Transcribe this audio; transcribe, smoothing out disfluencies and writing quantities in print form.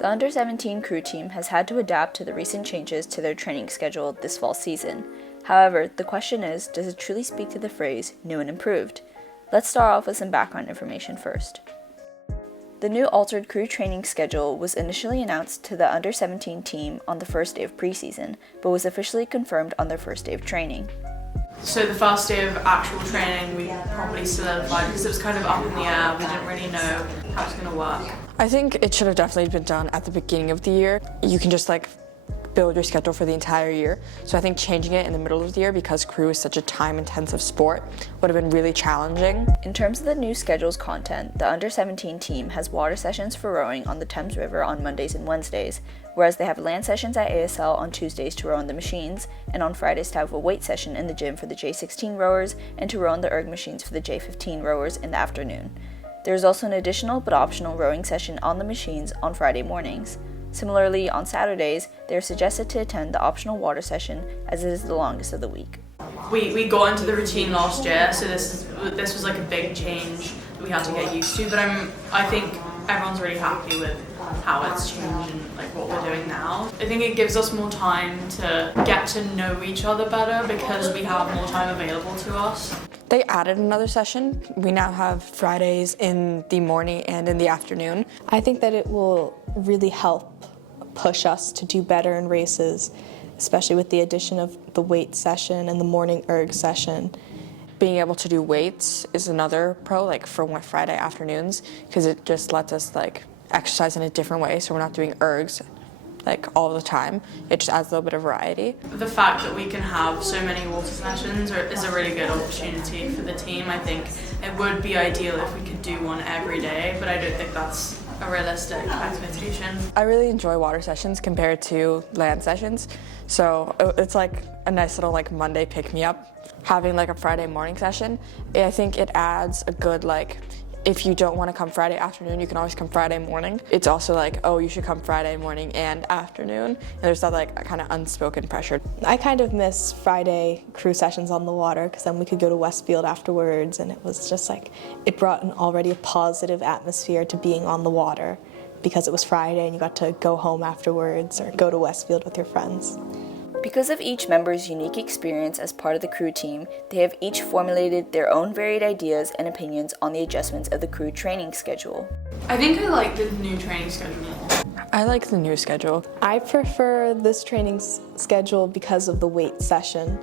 The Under-17 crew team has had to adapt to the recent changes to their training schedule this fall season. However, the question is, does it truly speak to the phrase, new and improved? Let's start off with some background information first. The new altered crew training schedule was initially announced to the Under-17 team on the first day of preseason, but was officially confirmed on their first day of training. So the first day of actual training we probably solidified because it was kind of up in the air. We didn't really know how it's going to work. I think it should have definitely been done at the beginning of the year. You can just build your schedule for the entire year. So I think changing it in the middle of the year because crew is such a time-intensive sport would have been really challenging. In terms of the new schedule's content, the Under-17 team has water sessions for rowing on the Thames River on Mondays and Wednesdays, whereas they have land sessions at ASL on Tuesdays to row on the machines, and on Fridays to have a weight session in the gym for the J16 rowers and to row on the erg machines for the J15 rowers in the afternoon. There is also an additional but optional rowing session on the machines on Friday mornings. Similarly, on Saturdays, they are suggested to attend the optional water session as it is the longest of the week. We got into the routine last year, so this was like a big change that we had to get used to, but I think everyone's really happy with how it's changed and what we're doing now. I think it gives us more time to get to know each other better because we have more time available to us. They added another session. We now have Fridays in the morning and in the afternoon. I think that it will really help push us to do better in races, especially with the addition of the weight session and the morning erg session. Being able to do weights is another pro, for Friday afternoons, because it just lets us exercise in a different way, so we're not doing ergs all the time. It just adds a little bit of variety. The fact that we can have so many water sessions is a really good opportunity for the team. I think it would be ideal if we could do one every day, but I don't think that's a realistic expectation. I really enjoy water sessions compared to land sessions, so it's a nice little Monday pick-me-up. Having a Friday morning session, I think it adds a good if you don't want to come Friday afternoon, you can always come Friday morning. It's also oh, you should come Friday morning and afternoon. And there's that kind of unspoken pressure. I kind of miss Friday crew sessions on the water because then we could go to Westfield afterwards, and it was just it brought an already a positive atmosphere to being on the water because it was Friday and you got to go home afterwards or go to Westfield with your friends. Because of each member's unique experience as part of the crew team, they have each formulated their own varied ideas and opinions on the adjustments of the crew training schedule. I think I like the new training schedule more. I like the new schedule. I prefer this training schedule because of the weight session.